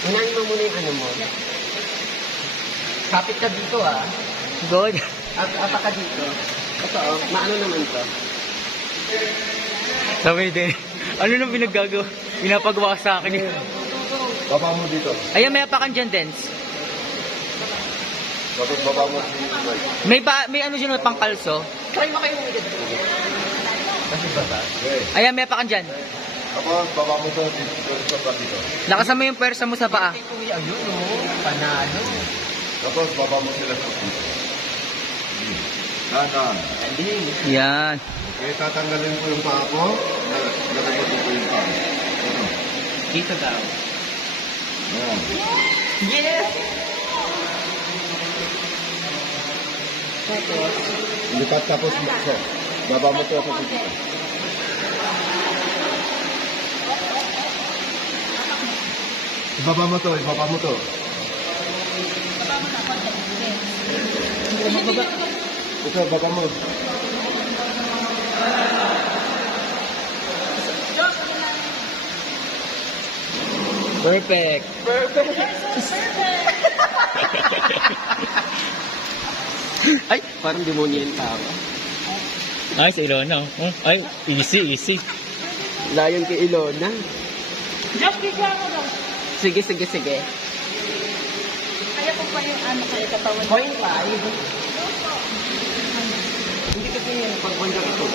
Unahin mo muna yung ano mo. Kapit ka dito ah. Good. Apa ka dito. Ito oh, maano naman to. Sabi din. Ano nang pinaggagawa? Pinapagawa sa akin yun. Baba mo dito. Ayan, may apakan dyan, Dens. Dapat baba mo dito. May ano dyan, may pangkalso. Try mo kayo umigad. Kasi baba. Okay. Ayan, may apakan dyan. Tapos baba mo ito dito sa dito. Lakasan mo yung pwersa mo sa paa. Ay, kuya, yun oh. Panalo. Tapos baba mo sila sa dito. Dahan. Anding. Yan. Okay, tatanggalin ko yung paa ko. Lalagyan ko yung paa. Ito. Dito daw. Ayan. Yes! Lipat tapos so, baba mo ito ako dito. Ibaba mo to, ibaba mo to. Ito, baba mo. Perfect. Ay, parang demonyo yung tao. Ay, sa Ilona. Ay, easy. Layon kay Ilona. Just bigla mo daw. Sige. Kaya ko pa yung ano kaya katawan. 0.5. Hindi kasi yan, pag 1 ito.